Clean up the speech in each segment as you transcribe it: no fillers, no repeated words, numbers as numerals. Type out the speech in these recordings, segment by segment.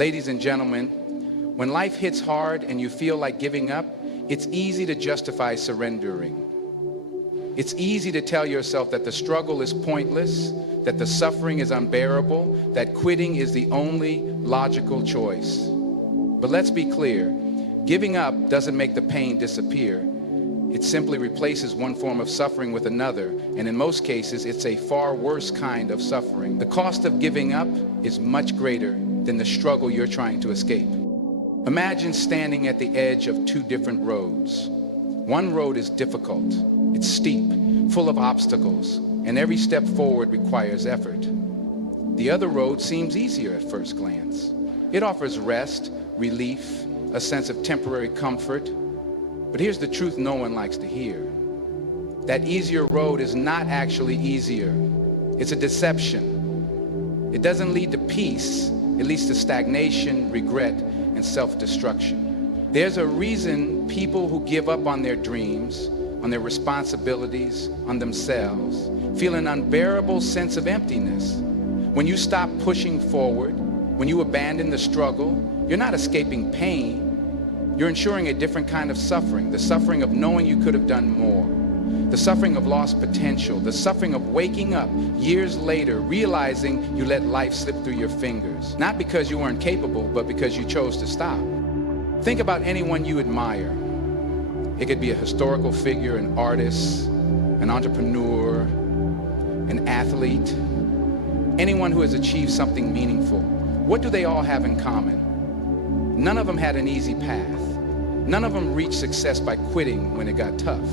Ladies and gentlemen, when life hits hard and you feel like giving up, it's easy to justify surrendering. It's easy to tell yourself that the struggle is pointless, that the suffering is unbearable, that quitting is the only logical choice. But let's be clear, giving up doesn't make the pain disappear. It simply replaces one form of suffering with another, and in most cases, it's a far worse kind of suffering. The cost of giving up is much greater than the struggle you're trying to escape. Imagine standing at the edge of two different roads. One road is difficult. It's steep, full of obstacles, and every step forward requires effort. The other road seems easier at first glance. It offers rest, relief, a sense of temporary comfort. But here's the truth no one likes to hear. That easier road is not actually easier. It's a deception. It doesn't lead to peace. It leads to stagnation, regret, and self-destruction. There's a reason people who give up on their dreams, on their responsibilities, on themselves, feel an unbearable sense of emptiness. When you stop pushing forward, when you abandon the struggle, you're not escaping pain. You're ensuring a different kind of suffering, the suffering of knowing you could have done more, the suffering of lost potential, the suffering of waking up years later, realizing you let life slip through your fingers, not because you weren't capable, but because you chose to stop. Think about anyone you admire. It could be a historical figure, an artist, an entrepreneur, an athlete, anyone who has achieved something meaningful. What do they all have in common? None of them had an easy path. None of them reached success by quitting when it got tough.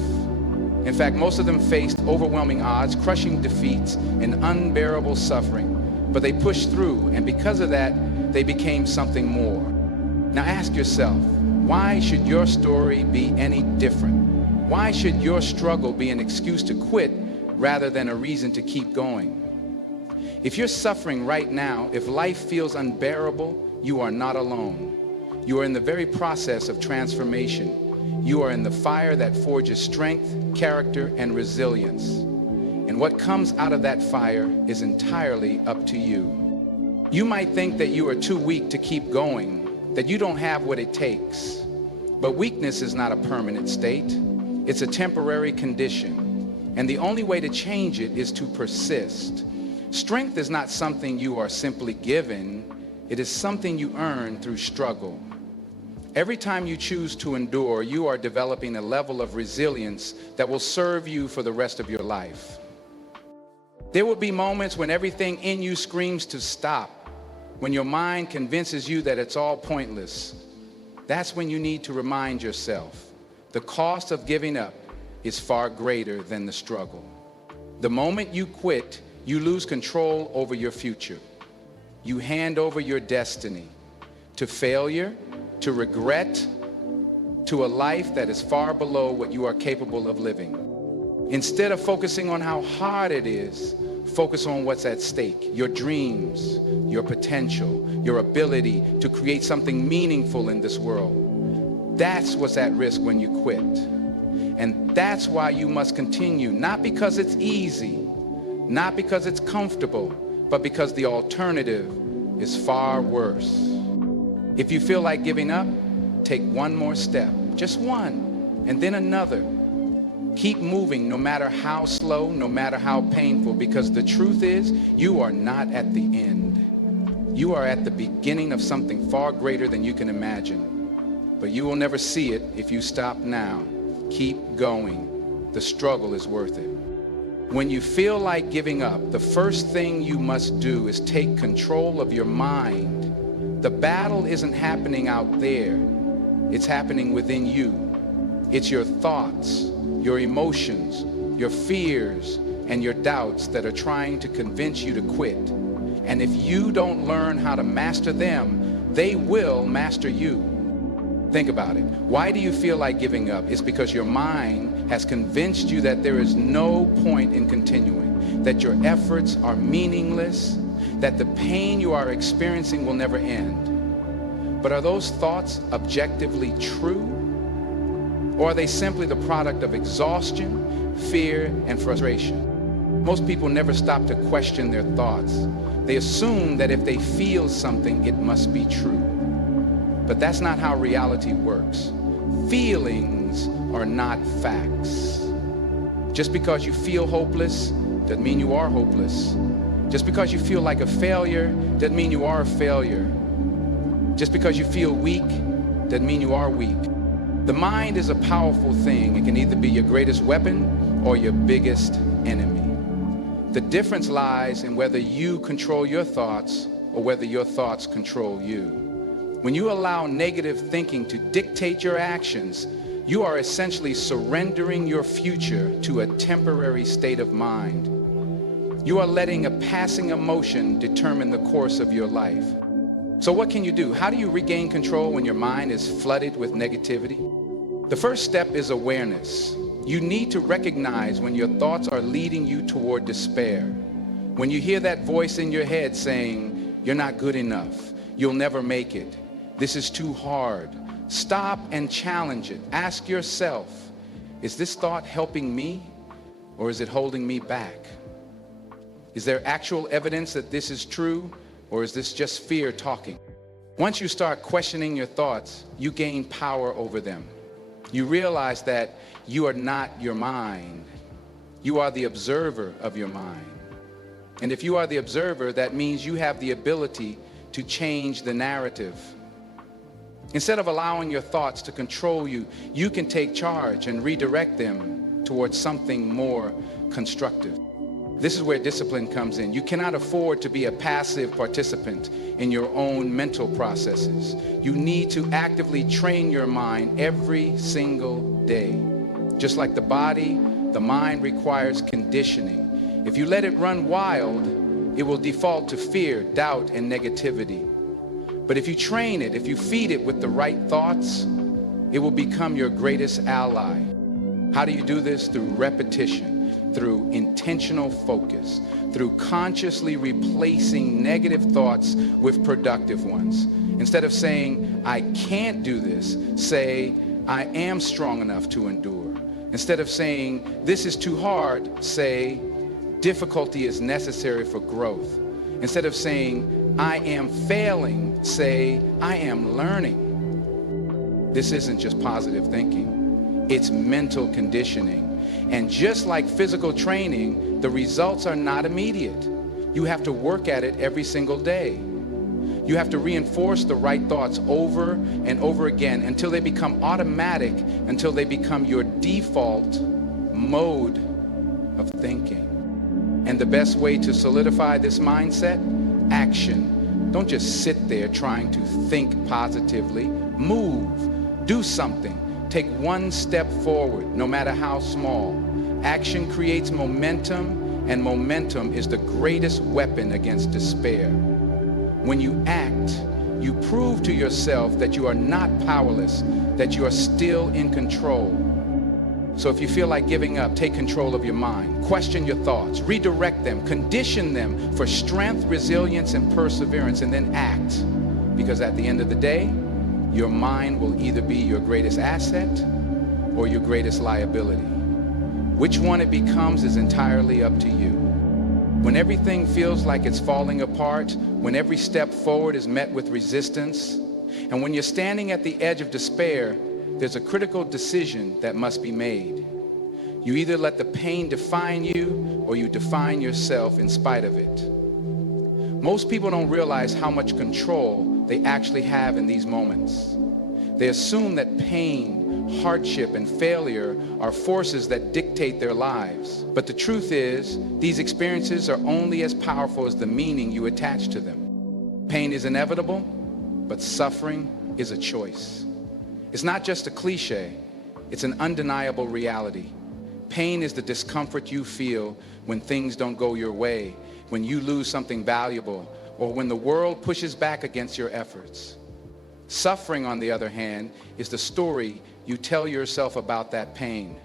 In fact, most of them faced overwhelming odds, crushing defeats, and unbearable suffering. But they pushed through, and because of that, they became something more. Now ask yourself, why should your story be any different? Why should your struggle be an excuse to quit rather than a reason to keep going? If you're suffering right now, if life feels unbearable, you are not alone. You are in the very process of transformation. You are in the fire that forges strength, character, and resilience. And what comes out of that fire is entirely up to you. You might think that you are too weak to keep going, that you don't have what it takes. But weakness is not a permanent state. It's a temporary condition. And the only way to change it is to persist. Strength is not something you are simply given. It is something you earn through struggle. Every time you choose to endure, you are developing a level of resilience that will serve you for the rest of your life. There will be moments when everything in you screams to stop, when your mind convinces you that it's all pointless. That's when you need to remind yourself, the cost of giving up is far greater than the struggle. The moment you quit, you lose control over your future. You hand over your destiny to failure, to regret, to a life that is far below what you are capable of living. Instead of focusing on how hard it is, focus on what's at stake, your dreams, your potential, your ability to create something meaningful in this world. That's what's at risk when you quit. And that's why you must continue, not because it's easy, not because it's comfortable, but because the alternative is far worse. If you feel like giving up, take one more step, just one, and then another. Keep moving no matter how slow, no matter how painful, because the truth is, you are not at the end. You are at the beginning of something far greater than you can imagine. But you will never see it if you stop now. Keep going. The struggle is worth it. When you feel like giving up, the first thing you must do is take control of your mind. The battle isn't happening out there. It's happening within you. It's your thoughts, your emotions, your fears, and your doubts that are trying to convince you to quit. And if you don't learn how to master them, they will master you. Think about it. Why do you feel like giving up? It's because your mind has convinced you that there is no point in continuing, that your efforts are meaningless, that the pain you are experiencing will never end. But are those thoughts objectively true? Or are they simply the product of exhaustion, fear, and frustration? Most people never stop to question their thoughts. They assume that if they feel something, it must be true. But that's not how reality works. Feelings are not facts. Just because you feel hopeless doesn't mean you are hopeless. Just because you feel like a failure doesn't mean you are a failure. Just because you feel weak doesn't mean you are weak. The mind is a powerful thing. It can either be your greatest weapon or your biggest enemy. The difference lies in whether you control your thoughts or whether your thoughts control you. When you allow negative thinking to dictate your actions, you are essentially surrendering your future to a temporary state of mind. You are letting a passing emotion determine the course of your life. So what can you do? How do you regain control when your mind is flooded with negativity? The first step is awareness. You need to recognize when your thoughts are leading you toward despair. When you hear that voice in your head saying, "You're not good enough, you'll never make it, this is too hard," stop and challenge it. Ask yourself, is this thought helping me or is it holding me back? Is there actual evidence that this is true, or is this just fear talking? Once you start questioning your thoughts, you gain power over them. You realize that you are not your mind. You are the observer of your mind. And if you are the observer, that means you have the ability to change the narrative. Instead of allowing your thoughts to control you, you can take charge and redirect them towards something more constructive. This is where discipline comes in. You cannot afford to be a passive participant in your own mental processes. You need to actively train your mind every single day. Just like the body, the mind requires conditioning. If you let it run wild, it will default to fear, doubt, and negativity. But if you train it, if you feed it with the right thoughts, it will become your greatest ally. How do you do this? Through repetition. Through intentional focus, through consciously replacing negative thoughts with productive ones. Instead of saying, "I can't do this," say, "I am strong enough to endure." Instead of saying, "This is too hard," say, "Difficulty is necessary for growth." Instead of saying, "I am failing," say, "I am learning." This isn't just positive thinking, it's mental conditioning. And just like physical training, the results are not immediate. You have to work at it every single day. You have to reinforce the right thoughts over and over again until they become automatic, until they become your default mode of thinking. And the best way to solidify this mindset? Action. Don't just sit there trying to think positively. Move. Do something. Take one step forward, no matter how small. Action creates momentum, and momentum is the greatest weapon against despair. When you act, you prove to yourself that you are not powerless, that you are still in control. So if you feel like giving up, take control of your mind. Question your thoughts, redirect them, condition them for strength, resilience, and perseverance, and then act. Because at the end of the day, your mind will either be your greatest asset or your greatest liability. Which one it becomes is entirely up to you. When everything feels like it's falling apart, when every step forward is met with resistance, and when you're standing at the edge of despair, there's a critical decision that must be made. You either let the pain define you or you define yourself in spite of it. Most people don't realize how much control they actually have in these moments. They assume that pain, hardship, and failure are forces that dictate their lives. But the truth is, these experiences are only as powerful as the meaning you attach to them. Pain is inevitable, but suffering is a choice. It's not just a cliche, it's an undeniable reality. Pain is the discomfort you feel when things don't go your way, when you lose something valuable, or when the world pushes back against your efforts. Suffering, on the other hand, is the story you tell yourself about that pain.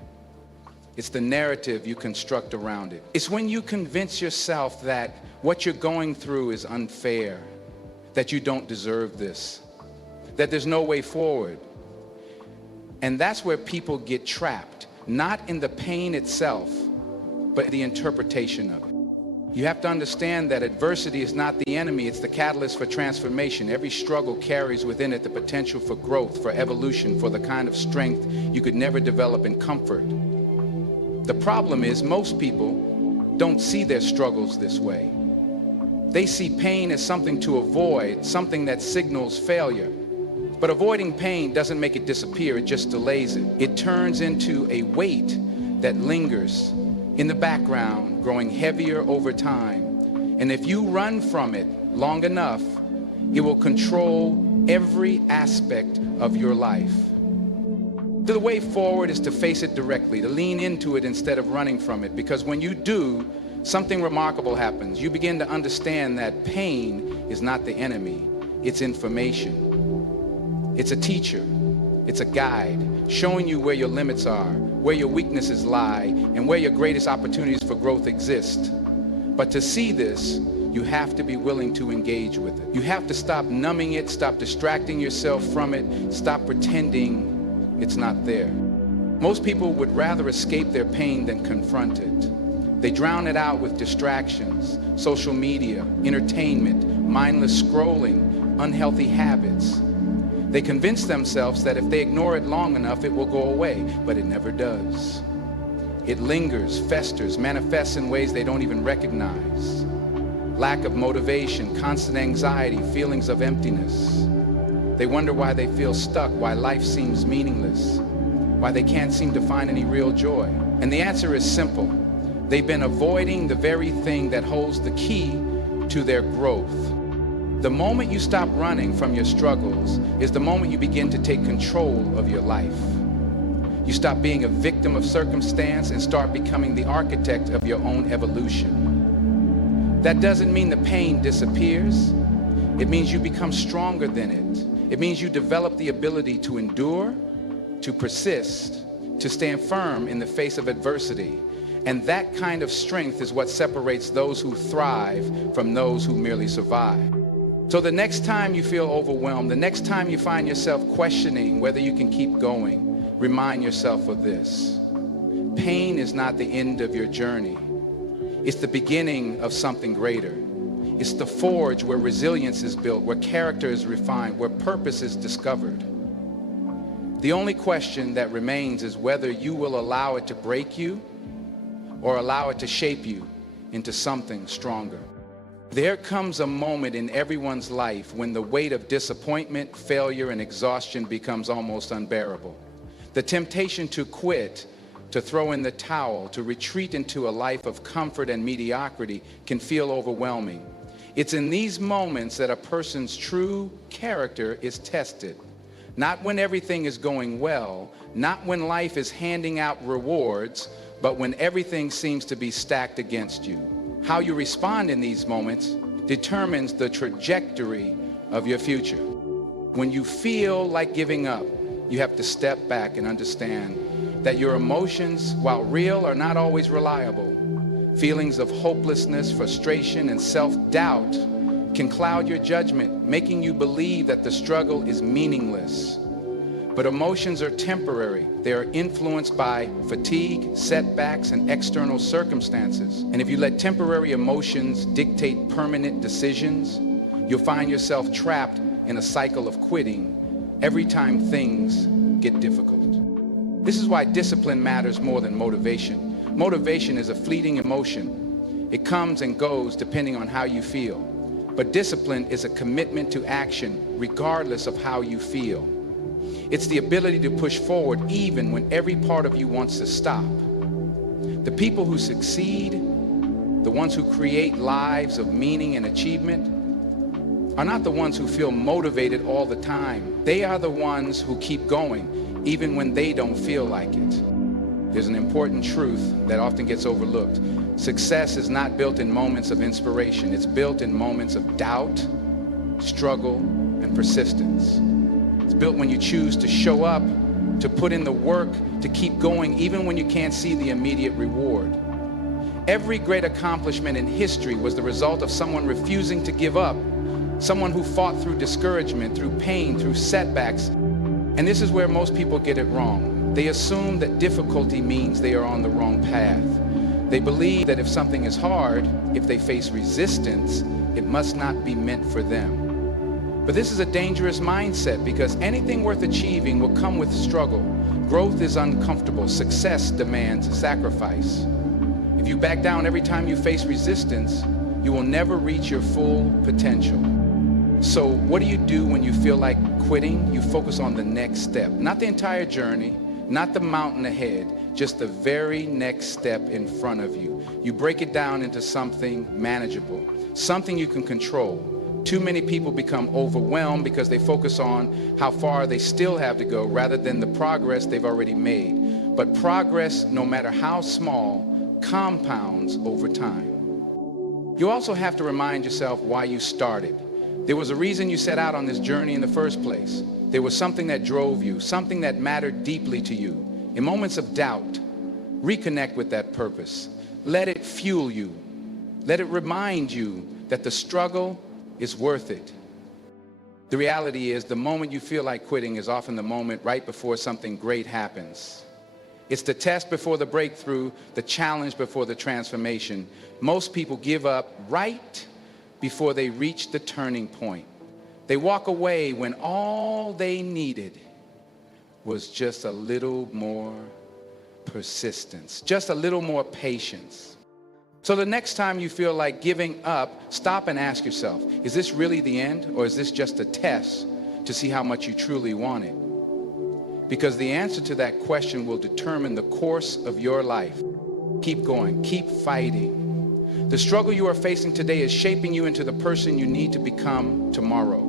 It's the narrative you construct around it. It's when you convince yourself that what you're going through is unfair, that you don't deserve this, that there's no way forward. And that's where people get trapped, not in the pain itself, but the interpretation of it. You have to understand that adversity is not the enemy, it's the catalyst for transformation. Every struggle carries within it the potential for growth, for evolution, for the kind of strength you could never develop in comfort. The problem is most people don't see their struggles this way. They see pain as something to avoid, something that signals failure. But avoiding pain doesn't make it disappear, it just delays it. It turns into a weight that lingers in the background, growing heavier over time. And if you run from it long enough, it will control every aspect of your life. The way forward is to face it directly, to lean into it instead of running from it, because when you do, something remarkable happens. You begin to understand that pain is not the enemy, it's information. It's a teacher, it's a guide, showing you where your limits are, where your weaknesses lie, and where your greatest opportunities for growth exist. But to see this, you have to be willing to engage with it. You have to stop numbing it, stop distracting yourself from it, stop pretending it's not there. Most people would rather escape their pain than confront it. They drown it out with distractions, social media, entertainment, mindless scrolling, unhealthy habits. They convince themselves that if they ignore it long enough, it will go away, but it never does. It lingers, festers, manifests in ways they don't even recognize. Lack of motivation, constant anxiety, feelings of emptiness. They wonder why they feel stuck, why life seems meaningless, why they can't seem to find any real joy. And the answer is simple. They've been avoiding the very thing that holds the key to their growth. The moment you stop running from your struggles is the moment you begin to take control of your life. You stop being a victim of circumstance and start becoming the architect of your own evolution. That doesn't mean the pain disappears. It means you become stronger than it. It means you develop the ability to endure, to persist, to stand firm in the face of adversity. And that kind of strength is what separates those who thrive from those who merely survive. So the next time you feel overwhelmed, the next time you find yourself questioning whether you can keep going, remind yourself of this. Pain is not the end of your journey. It's the beginning of something greater. It's the forge where resilience is built, where character is refined, where purpose is discovered. The only question that remains is whether you will allow it to break you or allow it to shape you into something stronger. There comes a moment in everyone's life when the weight of disappointment, failure, and exhaustion becomes almost unbearable. The temptation to quit, to throw in the towel, to retreat into a life of comfort and mediocrity can feel overwhelming. It's in these moments that a person's true character is tested. Not when everything is going well, not when life is handing out rewards, but when everything seems to be stacked against you. How you respond in these moments determines the trajectory of your future. When you feel like giving up, you have to step back and understand that your emotions, while real, are not always reliable. Feelings of hopelessness, frustration, and self-doubt can cloud your judgment, making you believe that the struggle is meaningless. But emotions are temporary. They are influenced by fatigue, setbacks, and external circumstances. And if you let temporary emotions dictate permanent decisions, you'll find yourself trapped in a cycle of quitting every time things get difficult. This is why discipline matters more than motivation. Motivation is a fleeting emotion. It comes and goes depending on how you feel. But discipline is a commitment to action regardless of how you feel. It's the ability to push forward even when every part of you wants to stop. The people who succeed, the ones who create lives of meaning and achievement, are not the ones who feel motivated all the time. They are the ones who keep going even when they don't feel like it. There's an important truth that often gets overlooked. Success is not built in moments of inspiration. It's built in moments of doubt, struggle, and persistence. It's built when you choose to show up, to put in the work, to keep going even when you can't see the immediate reward. Every great accomplishment in history was the result of someone refusing to give up, someone who fought through discouragement, through pain, through setbacks. And this is where most people get it wrong. They assume that difficulty means they are on the wrong path. They believe that if something is hard, if they face resistance, it must not be meant for them. But this is a dangerous mindset because anything worth achieving will come with struggle. Growth is uncomfortable. Success demands sacrifice. If you back down every time you face resistance, you will never reach your full potential. So what do you do when you feel like quitting? You focus on the next step, not the entire journey, not the mountain ahead, just the very next step in front of you. You break it down into something manageable, something you can control. Too many people become overwhelmed because they focus on how far they still have to go rather than the progress they've already made. But progress, no matter how small, compounds over time. You also have to remind yourself why you started. There was a reason you set out on this journey in the first place. There was something that drove you, something that mattered deeply to you. In moments of doubt, reconnect with that purpose. Let it fuel you. Let it remind you that the struggle is worth it. The reality is the moment you feel like quitting is often the moment right before something great happens. It's the test before the breakthrough, the challenge before the transformation. Most people give up right before they reach the turning point. They walk away when all they needed was just a little more persistence, just a little more patience. So the next time you feel like giving up, stop and ask yourself, is this really the end, or is this just a test to see how much you truly want it? Because the answer to that question will determine the course of your life. Keep going, keep fighting. The struggle you are facing today is shaping you into the person you need to become tomorrow.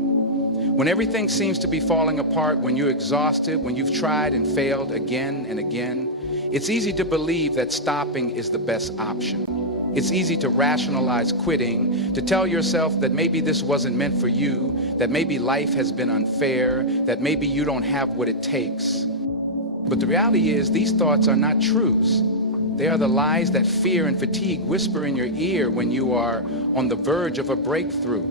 When everything seems to be falling apart, when you're exhausted, when you've tried and failed again and again, it's easy to believe that stopping is the best option. It's easy to rationalize quitting, to tell yourself that maybe this wasn't meant for you, that maybe life has been unfair, that maybe you don't have what it takes. But the reality is these thoughts are not truths. They are the lies that fear and fatigue whisper in your ear when you are on the verge of a breakthrough.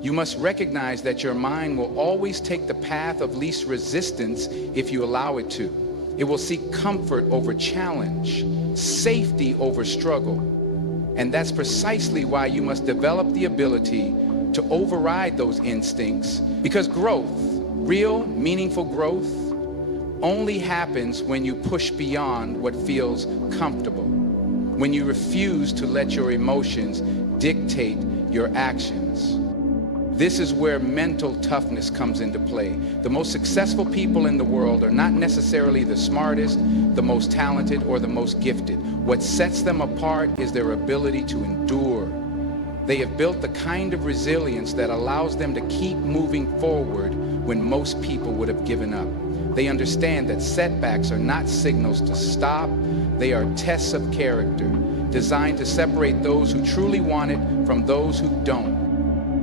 You must recognize that your mind will always take the path of least resistance if you allow it to. It will seek comfort over challenge, safety over struggle. And that's precisely why you must develop the ability to override those instincts, because growth, real, meaningful growth, only happens when you push beyond what feels comfortable, when you refuse to let your emotions dictate your actions. This is where mental toughness comes into play. The most successful people in the world are not necessarily the smartest, the most talented, or the most gifted. What sets them apart is their ability to endure. They have built the kind of resilience that allows them to keep moving forward when most people would have given up. They understand that setbacks are not signals to stop. They are tests of character, designed to separate those who truly want it from those who don't.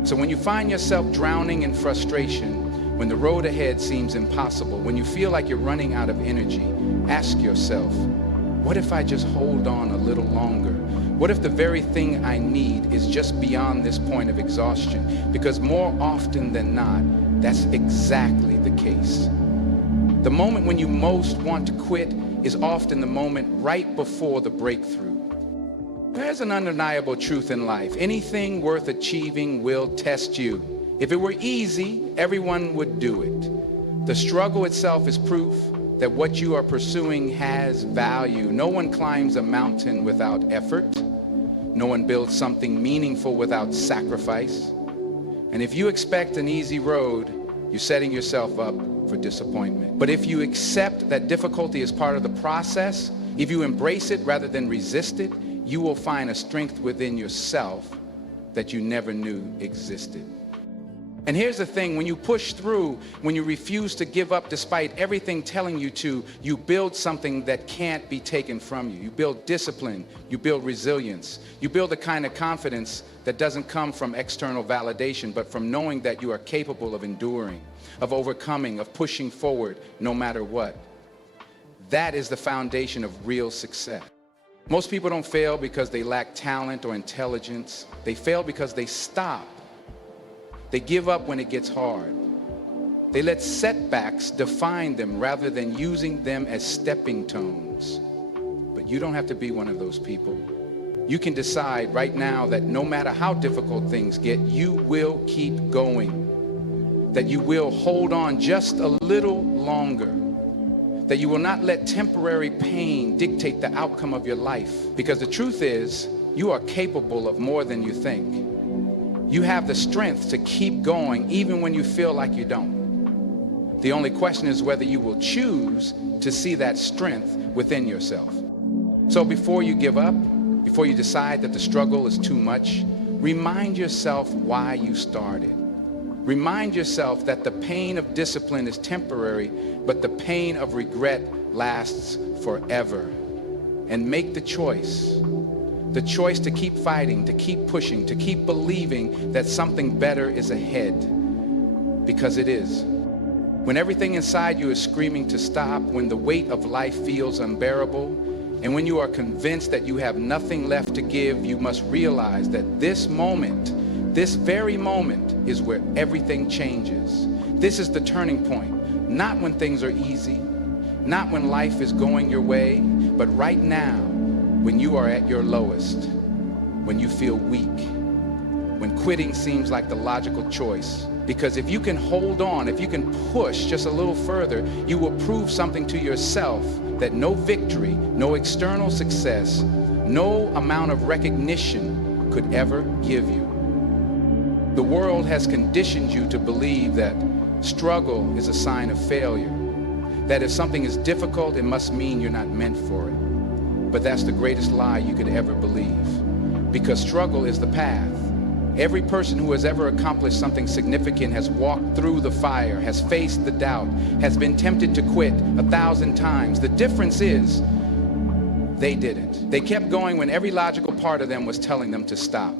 So when you find yourself drowning in frustration, when the road ahead seems impossible, when you feel like you're running out of energy, ask yourself, what if I just hold on a little longer? What if the very thing I need is just beyond this point of exhaustion? Because more often than not, that's exactly the case. The moment when you most want to quit is often the moment right before the breakthrough. There's an undeniable truth in life. Anything worth achieving will test you. If it were easy, everyone would do it. The struggle itself is proof that what you are pursuing has value. No one climbs a mountain without effort. No one builds something meaningful without sacrifice. And if you expect an easy road, you're setting yourself up for disappointment. But if you accept that difficulty is part of the process, if you embrace it rather than resist it, you will find a strength within yourself that you never knew existed. And here's the thing, when you push through, when you refuse to give up despite everything telling you to, you build something that can't be taken from you. You build discipline, you build resilience, you build the kind of confidence that doesn't come from external validation, but from knowing that you are capable of enduring, of overcoming, of pushing forward no matter what. That is the foundation of real success. Most people don't fail because they lack talent or intelligence. They fail because they stop. They give up when it gets hard. They let setbacks define them rather than using them as stepping stones. But You don't have to be one of those people. You can decide right now that no matter how difficult things get, you will keep going, that you will hold on just a little longer, that you will not let temporary pain dictate the outcome of your life. Because the truth is, you are capable of more than you think. You have the strength to keep going even when you feel like you don't. The only question is whether you will choose to see that strength within yourself. So before you give up, before you decide that the struggle is too much, remind yourself why you started. Remind yourself that the pain of discipline is temporary, but the pain of regret lasts forever. And make the choice to keep fighting, to keep pushing, to keep believing that something better is ahead, because it is. When everything inside you is screaming to stop, when the weight of life feels unbearable, and when you are convinced that you have nothing left to give, you must realize that this moment, this very moment, is where everything changes. This is the turning point, not when things are easy, not when life is going your way, but right now, when you are at your lowest, when you feel weak, when quitting seems like the logical choice. Because if you can hold on, if you can push just a little further, you will prove something to yourself that no victory, no external success, no amount of recognition could ever give you. The world has conditioned you to believe that struggle is a sign of failure, that if something is difficult, it must mean you're not meant for it. But that's the greatest lie you could ever believe, because struggle is the path. Every person who has ever accomplished something significant has walked through the fire, has faced the doubt, has been tempted to quit 1,000 times. The difference is they didn't. They kept going when every logical part of them was telling them to stop.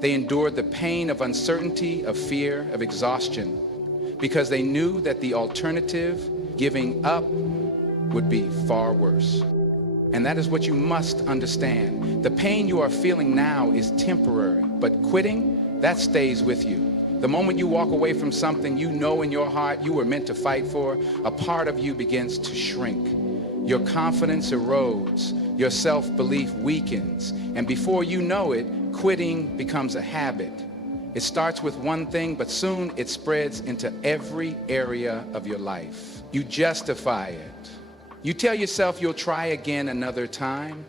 They endured the pain of uncertainty, of fear, of exhaustion, because they knew that the alternative, giving up, would be far worse. And that is what you must understand. The pain you are feeling now is temporary, but quitting, that stays with you. The moment you walk away from something you know in your heart you were meant to fight for, a part of you begins to shrink. Your confidence erodes, your self-belief weakens, and before you know it, quitting becomes a habit. It starts with one thing, but soon it spreads into every area of your life. You justify it. You tell yourself you'll try again another time,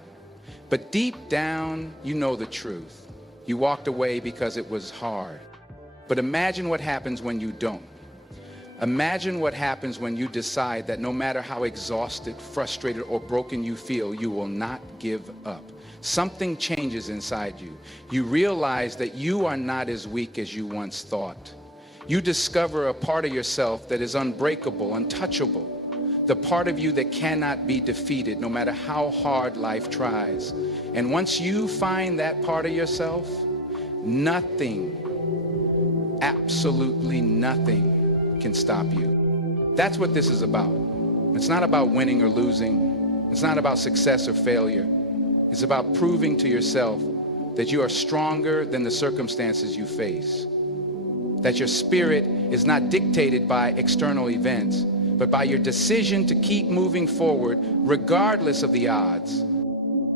but deep down, you know the truth. You walked away because it was hard. But imagine what happens when you don't. Imagine what happens when you decide that no matter how exhausted, frustrated, or broken you feel, you will not give up. Something changes inside you. You realize that you are not as weak as you once thought. You discover a part of yourself that is unbreakable, untouchable. The part of you that cannot be defeated no matter how hard life tries. And once you find that part of yourself, nothing, absolutely nothing can stop you. That's what this is about. It's not about winning or losing. It's not about success or failure. It's about proving to yourself that you are stronger than the circumstances you face. That your spirit is not dictated by external events, but by your decision to keep moving forward regardless of the odds.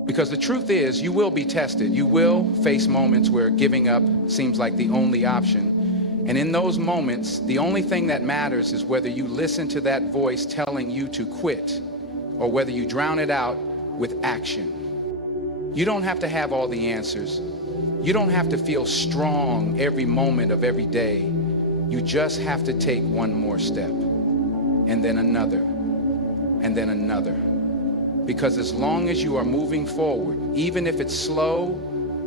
Because the truth is, you will be tested. You will face moments where giving up seems like the only option. And in those moments, the only thing that matters is whether you listen to that voice telling you to quit or whether you drown it out with action. You don't have to have all the answers. You don't have to feel strong every moment of every day. You just have to take one more step. And then another, and then another. Because as long as you are moving forward, even if it's slow,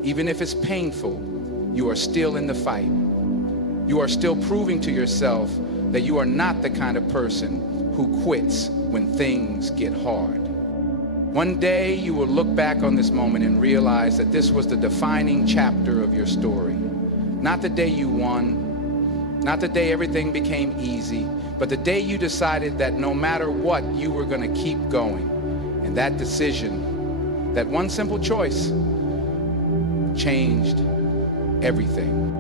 even if it's painful, you are still in the fight. You are still proving to yourself that you are not the kind of person who quits when things get hard. One day you will look back on this moment and realize that this was the defining chapter of your story. Not the day you won, not the day everything became easy, but the day you decided that no matter what, you were going to keep going. And that decision, that one simple choice, changed everything.